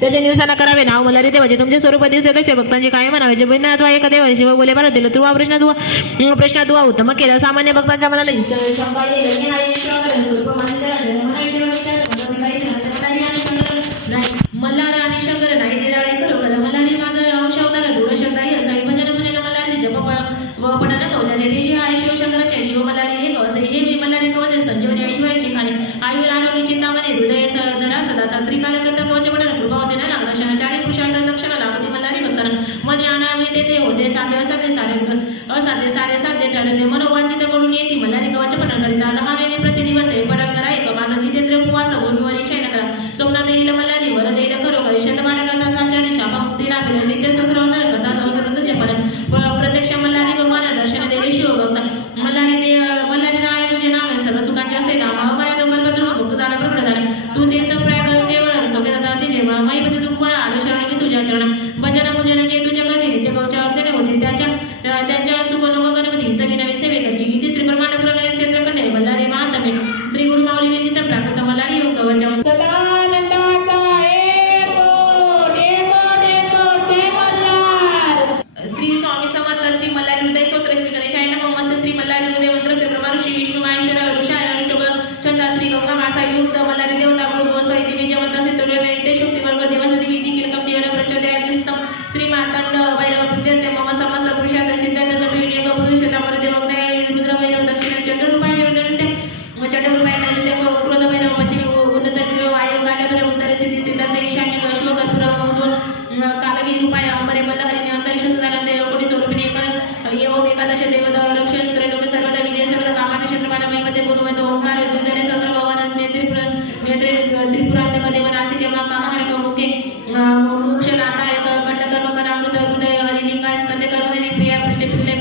त्याचे निरसना करावे नाव मल्हारी देवाचे तुमचे स्वरूप दिसते तसे भक्तांचे काय म्हणावे जे बिनात एक देव शिव बोले भारत दिलं तुवा प्रश्न दुवा उत्तम केला सामान्य भक्तांच्या मनाला मल्हार आणि शंकर नाही दिलाळे खरोखर मल्हारी माझं अंश अवतार दृढ श्रद्धाही असावी भजन भजन मल्हारी जप व पठन कवचाचे देशी आहे शिवशंकराचे शिव मल्हारी एक असे हे मी मल्हारी कवचे संजीवनी ऐश्वर्याची खाणे आयुर आरोग्य चिंतामणे हृदय धरा सदाचा त्रिकाल करता कवच पठन कृपा होते ना लागला शहचारी पुरुषार्थ दक्षिण लागते मल्हारी भक्तांना मनी आणावे ते होते साध्य असाध्य असाध्य सारे साध्य ठरते मनोवांचित कडून येते मल्हारी कवच पठन करीता 10 वेळी प्रतिदिवस हे पठन करा एक माझा जितेंद्र उपवास भूमीवर इच्छा न करा सोमनाथ येईल मल्हारी वर देईल खरोखर शतमान कथा साचारी शापा मुक्ती लाभेल नित्य सहस्रावतार कथा तुझे पठन प्रत्यक्ष मल्हारी भगवान दर्शन देईल शिव भक्त मल्हारी राय तुझे नाव आहे सर्व सुखांचे असे नाम मर्यादा कल्पद्रुम भक्त दारा प्रकट झाला तू तीर्थ प्रयाग केवळ सौख्यदाता तिथे मैपती तू फळ आलो शरण मी तुझ्या चरण भजन पूजन जे तुझ्या कधी नित्य कवच्या अर्चने होते त्यांच्या सुख लोक गणपती सवी नवी सेवेकरची इथे श्री ब्रह्मांड प्रलय क्षेत्र कंडे मल्हारी महात्मे श्री गुरु माऊली विचित्र प्राप्त मल्हारी योग कवच श्री स्वामी समर्थ श्री मल्हारी हृदय स्तोत्र श्री गणेशाय नमः मस्त श्री मल्हारी हृदय मंत्र श्री ब्रह्मा ऋषी विष्णू महेश्वर ऋषाय अनुष्टुभ छंद श्री गंगा मासा युक्त मल्हारी देवता गुरु स्वय दिव्य जमंत सिद्धुर्वे नित्य शक्ती वर्ग देवस दिवी किलकम दिवन प्रचोदयादिस्तम श्री मातंड भैरव प्रत्यंते मम समस्त पुरुषार्थ सिद्धार्थ जपविन एक पुरुष तमर देवग्नय रुद्र भैरव दक्षिण चंड रूपाय नृत्य चंड रूपाय नृत्य क्रोध भैरव पश्चिमी उन्नत वायु काले भैरव उत्तर सिद्धी सिद्धार्थ ईशान्य शिव कर्पूर कालवी रूपाय अंबरे मल्हारी अंतरिक्ष सदानंद कोटी स्वरूपिणी एवं एकादश देवता रक्ष त्रैलोक सर्वदा विजय सर्वदा कामात क्षेत्रपाल महिमते पूर्वत ओंकार दुर्जने सहस्र भवन नेत्रे त्रिपुरांतक देव नासिके कामहारक मुखे मोक्ष नाथायक कंठकर्म करामृत हृदय हरिलिंगाय स्कंदे कर्मधरी प्रिया पृष्ठे प्रिय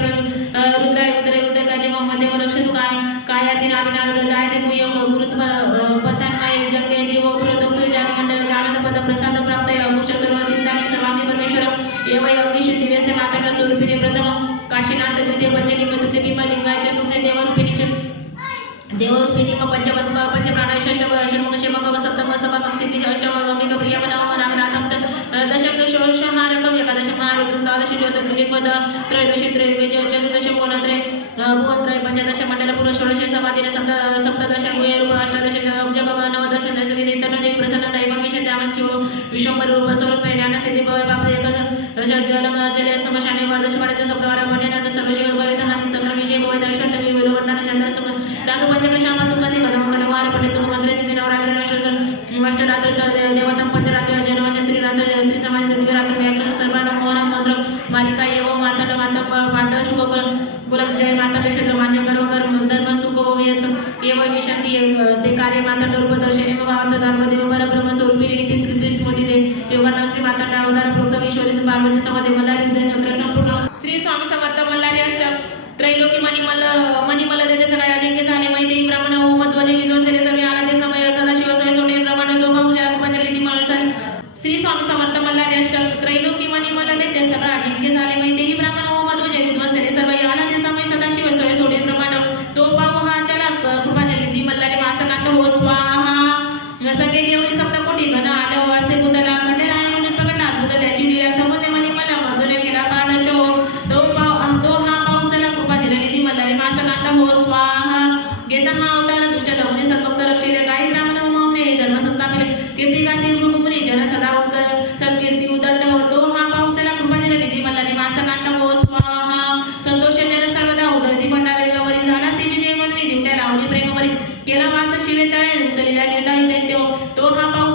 रुद्राय उदय उदकाचे मध्यम रक्ष तू कायातील अविनार्ग जायते कुयम गुरुत्व पतान्मय जंगे जीव प्रोदक्तु जानमंडल जानंद पद प्रसाद प्राप्त अमुष्ट सर्व तीर्थानि सर्वांगी परमेश्वर एवं योगेश दिव्यसे मातंड स्वरूपिणी प्रथम काशीनाथ द्वितीय पंचलिंग तृतीय भीमलिंगाय चतुर्थ देवरूपिणी पंचभस्म पंचप्राणाय षष्टम षण्मुख शेमकम सप्तम सपकम सिद्धि अष्टम गमिक प्रियम नवम नागनाथम च दशम दशोषहारकम एकादशम हारुद्रम द्वादश ज्योतिर्लिंग त्रयोदशी चतुर्दश भुवनत्रय भुवनत्रय पंचदश मंडल पुरुष षोडश समाधीने सप्तदश गुहेरूप अष्टादश अब्जगम नवदश दशविधे तन्नदेवी प्रसन्नता एकोणविशे त्यावन शिव विश्वंभर रूप स्वरूप ज्ञान सिद्धी भव पाप एक जलम जल समशाने दशमानेचे सप्तवार मंडन सर्वशिव भवित नाथी संग्रम विजय भवित अश्वत्थमी विलोवर्धन चंद्र सुख दादू पंचक श्यामा सुगंधी कदम कदमार पटे सुख मंत्र सिद्धी नवरात्र नक्षत्र अष्टरात्र देवतम पंचरात्र जनवशत्री रात्र त्रिसमाधी दिव्यरात्र व्याकरण सर्वान मोहनम मंत्र मालिका एवं मातंड मातम पाठ शुभ गुरम जय मातंड क्षेत्र मान्य कर्म धर्म सुख वेत एवं विशांती ते कार्य मातंड रूप दर्शने भावार्थ दार्व देव परब्रह्म स्वरूपी नीती स्मृती स्मृती दे योगांना श्री मातंड अवतार प्रोक्त ईश्वरी पार्वती समदे मल्हारी हृदय सूत्र संपूर्ण श्री स्वामी समर्थ मल्हारी अष्टक त्रैलोकी मणिमल देते सगळे अजिंक्य झाले मैत्री ब्राह्मण हो मध्वजे विद्वंसले सर्व आराध्य समय सदाशिव समय सोने ब्राह्मण तो भाऊ जरा कुमाच्या रीती मळसाल श्री स्वामी समर्थ मल्हारी अष्टक त्रैलोकी मणिमल देते सगळे अजिंक्य झाले मैत्री ब्राह्मण हो मध्वजे विद्वंसले सर्व आराध्य समय सदाशिव समय सोने ब्राह्मण तो भाऊ हा चला कृपाच्या रीती मल्हारी वासकांत हो स्वाहा सगळे देवळी सप्तकोटी घन आलो असे पुतला खंडेराय म्हणून प्रकट अद्भुत त्याची लीला संबंध मणिमल मधुने केला पाडचो तो हा पाऊ चला कृपा जलनिधी मल्हारी मासकांत हो स्वाहा घेता हा अवतार दुष्ट दमने सद्भक्त रक्षिले गायी ब्राह्मण मम्मे धर्म संतापिले कीर्ती गाती मृगमुनी जन सदा सत्कीर्ती उदंड हो तो हा पाऊ चला कृपा जलनिधी मल्हारी मासकांत हो स्वाहा संतोष जन सर्वदा उदरती भंडार वरी झाला सी विजय म्हणून दिवट्या लावणी प्रेमवरी केला वास शिवे तळे उचलिल्या नेता तो हा पाऊ